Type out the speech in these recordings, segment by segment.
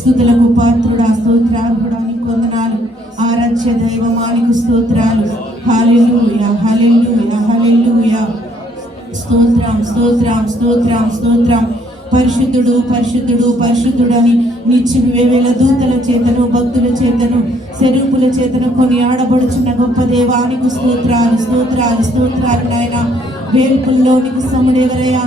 స్తుతులకు పాత్రుడా, స్తోత్రార్హుడా, నీకు వందనాలు. ఆరాధ్య దైవమానికి స్తోత్రాలు. హల్లెలూయా, హల్లెలూయా, హల్లెలూయా. స్తోత్రం, స్తోత్రం, స్తోత్రం, స్తోత్రం. పరిశుద్ధుడు, పరిశుద్ధుడు, పరిశుద్ధుడు అని నిత్యం వేవేల దూతల చేతను, భక్తుల చేతను, శరూపుల చేతను కొని ఆడబడుచున్న గొప్ప దేవానికి స్తోత్రాలు, స్తోత్రాలు, స్తోత్రాలు. నాయన వేల్పుల్లో నీకు సముడెవరయ్యా?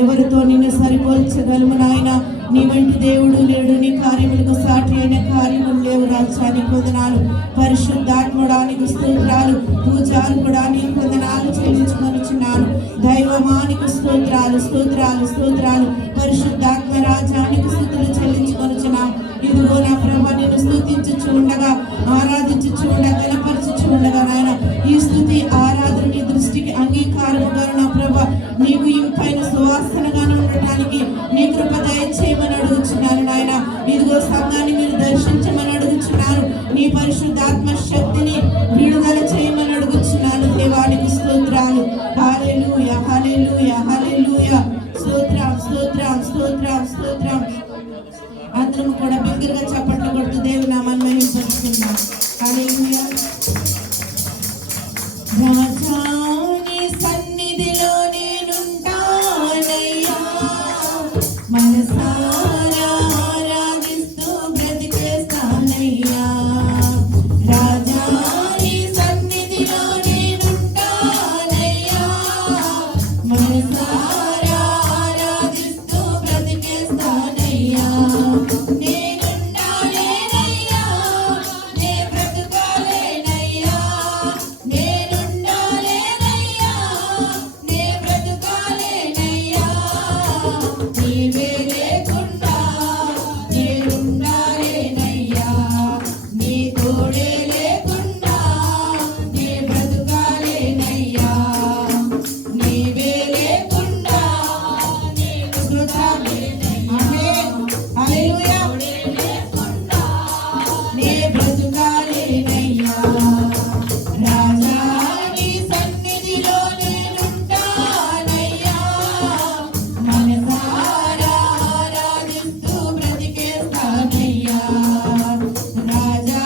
ఎవరితో నిన్ను సరిపోల్చగలము నాయన? నీ వంటి దేవుడు లేడు. నీ కార్యములకు సాటి అయిన కార్యములు లేవు రాజా. నీకు వందనాలు. పరిశుద్ధాత్ముడానికి స్తోత్రాలు. పూజార్హుడా నీకు వందనాలు చెల్లించుకొనుచున్నాను. దైవమానికి స్తోత్రాలు, స్తోత్రాలు, స్తోత్రాలు. పరిశుద్ధాత్మ రాజానికి స్తుతులు చెల్లించుకొనుచున్నాను. ఇదిగో నా ప్రభ, నిన్ను స్తుతించుచు ఉండగా, ఆరాధించుచు ఉండగా, గణపరచుచు ఉండగా నాయన ఈ స్తుతి ఆరాధన నీ దృష్టికి అంగీకారముగా నా ప్రభ నీకు ఇంపైన సువాసనగానే ఉండటానికి నీ కృప దయచేయమని అడుగుచున్నాను నాయన. ఇదిగో సంఘాన్ని మీరు దర్శించమని అడుగుచున్నాను. నీ పరిశుద్ధాత్మ శక్తిని విడుదల చేయమని అడుగుచున్నాను. దేవానికి స్తోత్రాలు. హల్లెలూయా, హల్లెలూయా, హల్లెలూయా. స్తోత్రం, స్తోత్రం, స్తోత్రం, స్తోత్రం. అందరం కూడా బిగ్గరగా చప్పట్లు కొడుతూ దేవుని నామాన్ని మహిమపరుస్తున్నాం. హల్లెలూయా. రాజా నీ సన్నిధిలో నేనుంటానయ్యా, మనసారా ఆరాధిస్తూ బ్రతికేస్తానయ్యా. రాజా నీ సన్నిధిలో నేనుంటానయ్యా, మనసారా ఆరాధిస్తూ బ్రతికేస్తానయ్యా. నేనుండాలేనయ్యా, నే బ్రతుకాలేనయ్యా, నేనుండాలేనయ్యా, నే బ్రతుకాలేనయ్యా. నీవే లేకుండా నేనుండాలేనయ్యా, నీ తోడే లేకుండా నే బ్రతుకాలేనయ్యా. నీవే లేకుండా నేను బ్రతుకాలేనయ్యా. హల్లెలూయా. నే బ్రతుకాలేనయ్యా. రాజా నీ సన్నిధిలో నేనుంటానయ్యా, మనసారా ఆరాధిస్తూ బ్రతికేస్తానయ్యా. రాజా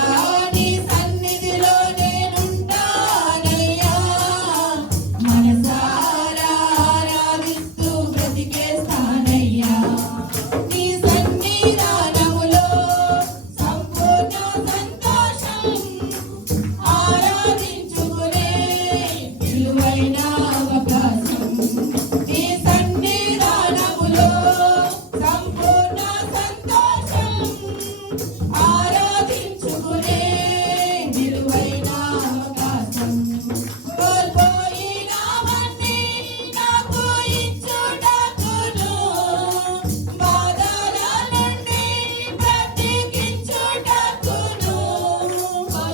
నీ సన్నిధిలో నేనుంటానయ్యా, మనసారా ఆరాధిస్తూ బ్రతికేస్తానయ్యా. నీ సన్నిధానములో సంపూర్ణ సంతోషం, ఆరాధించుకునే విలువైన అవకాశం. నీ సన్నిధానములో సంపూర్ణ సంతోషం, ఆరాధించుకునే విలువైన అవకాశం. కోల్పోయినవన్నీ నాకు ఇచ్చుటకును, బాధల నుండి బ్రతికించుటకును.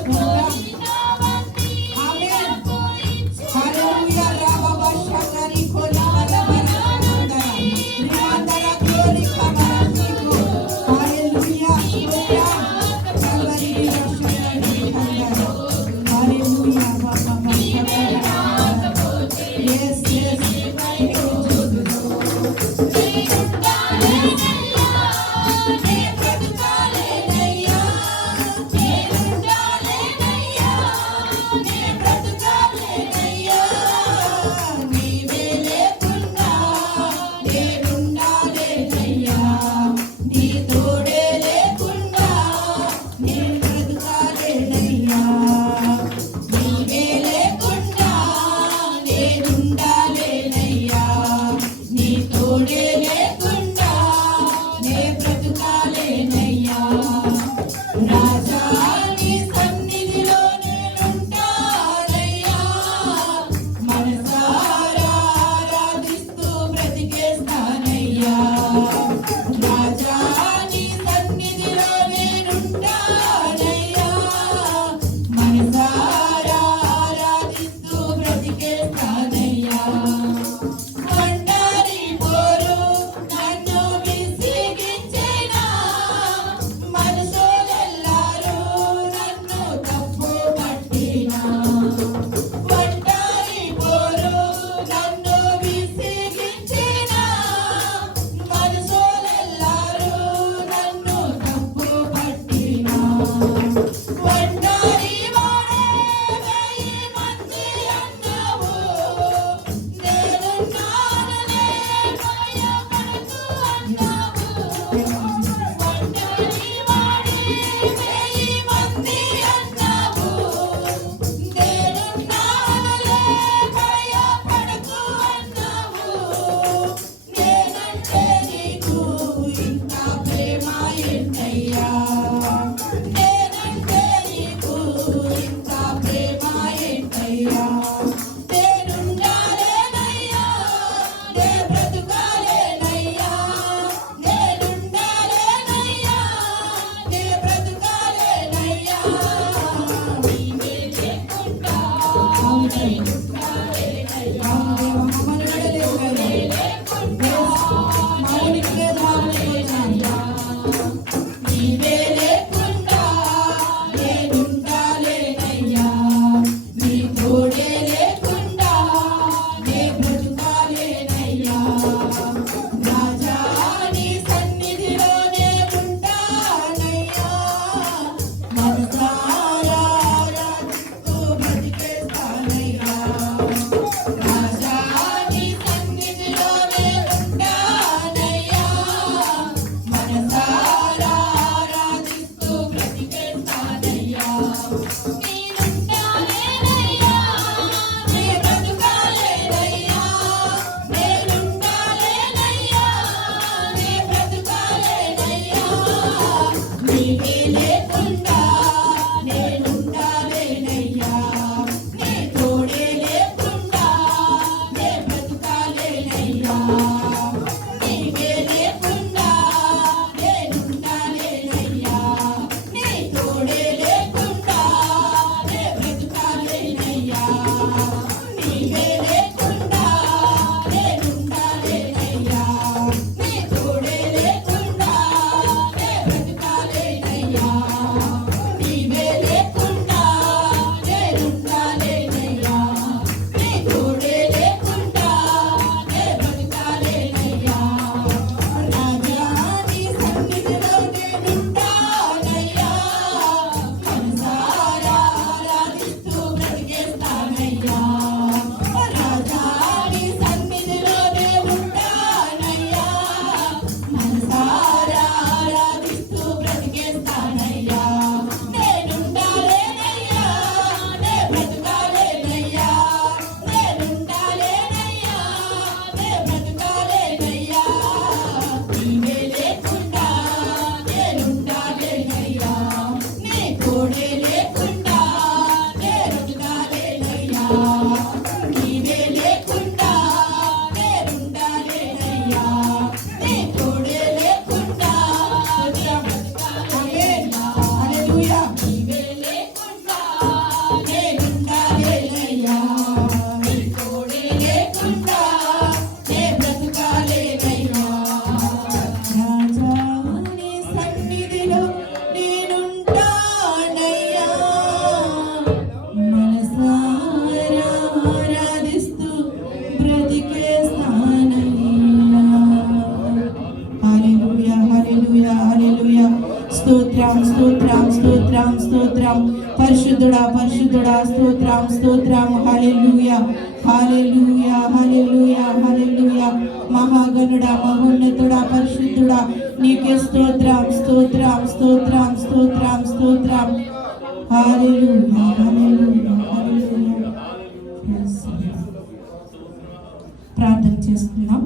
కోల్పోయినవన్నీ నాకు ఇచ్చుటకును, రాబవశకరి కొలబరబరబర రిమందర కోరి కబరతికు. హల్లెలూయా. కల్వరి రక్షణని కందర. Hallelujah. yes yes. Thank you Jesus. నేనుండాలేనయ్యా, నే బ్రతుకాలేనయ్యా, నేనుండాలేనయ్యా, నే బ్రతుకాలేనయ్యా. నీవే లేకుండా నేనుండాలేనయ్యా, నీ తోడే లేకుండా నేను బ్రతుకాలేనయ్యా. నీవే లేకుండా నేనుండాలేనయ్యా, నీ తోడే లేకుండా నే బ్రతుకాలేనయ్యా. రాజా నీ సన్నిధిలో నేనుంటానయ్యా, మనసారా ఆరాధిస్తూ బ్రతికేస్తానయ్యా. రాజా నీ సన్నిధిలో నేనుంటానయ్యా, మనసారా ఆరాధిస్తూ బ్రతికేస్తానయ్యా. ఒంటరి పోరు నా స్తోత్రం స్తోత్రం స్తోత్రం స్తోత్రం. పరిశుద్ధుడా పరిశుద్ధుడా స్తోత్రం స్తోత్రం. హల్లెలూయా హల్లెలూయా హల్లెలూయా హల్లెలూయా. మహాగణుడా మహోన్నతుడా పరిశుద్ధుడా నీకే స్తోత్రం స్తోత్రం స్తోత్రం స్తోత్రం స్తోత్రం. హల్లెలూయా హల్లెలూయా హల్లెలూయా. ప్రార్థన చేసుకుందాం.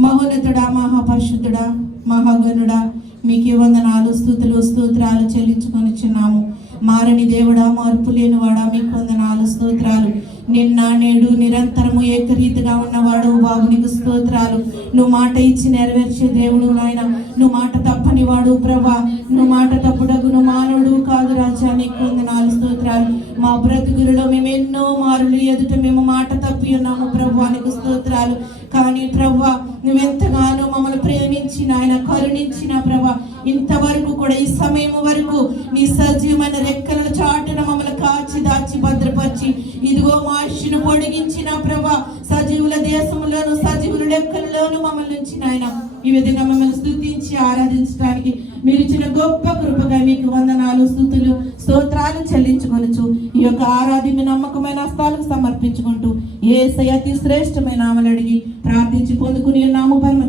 మహోన్నతుడా మహాపరిశుద్ధుడా మహాగణుడా మీకే వందనాలు స్తుతులు స్తోత్రాలు చెల్లించుకొనిచున్నాము. మారని దేవుడా మార్పు లేనివాడా మీకు వందనాలు స్తోత్రాలు. నిన్న నేడు నిరంతరము ఏకరీతిగా ఉన్నవాడు బాబు నీకు స్తోత్రాలు. నువ్వు మాట ఇచ్చి నెరవేర్చే దేవుడు నాయన. నువ్వు మాట తప్పని వాడు ప్రభా. నువ్వు మాట తప్పుడగు నువ్వు మానవుడు కాదు రాజా. నీకు వందనాలు స్తోత్రాలు. మా బ్రతుకులలో మేము ఎన్నో మారులు ఎదుట మేము మాట తప్పి ఉన్నాము ప్రభా. నీకు స్తోత్రాలు. కానీ ప్రభా నువ్వెంతగానో మమ్మల్ని ప్రేమించిన ఆయన కరుణించిన ప్రభా ఇంతవరకు కూడా ఈ సమయం వరకు నీ సజీవమైన రెక్కల చాటున మమ్మల్ని కాచి దాచి భద్రపరిచి ఇదిగో మా ఆయుష్ను పొడిగించిన ప్రభా సజీవుల దేశంలోను సజీవుల లెక్కల్లోనూ మమ్మల్ని ఉంచిన ఆయన. ఈ విధంగా మమ్మల్ని స్తుతించి ఆరాధించడానికి మీరు ఇచ్చిన గొప్ప కృపగా మీకు వందనాలు స్తుతులు స్తోత్రాలు చెల్లించుకొనుచు ఈ యొక్క ఆరాధన నమ్మకమైన హస్తాలకు సమర్పించుకుంటూ యేసయ్య అతి శ్రేష్టమైన నామములు అడిగి ప్రార్థించి పొందుకుని నామ పరమ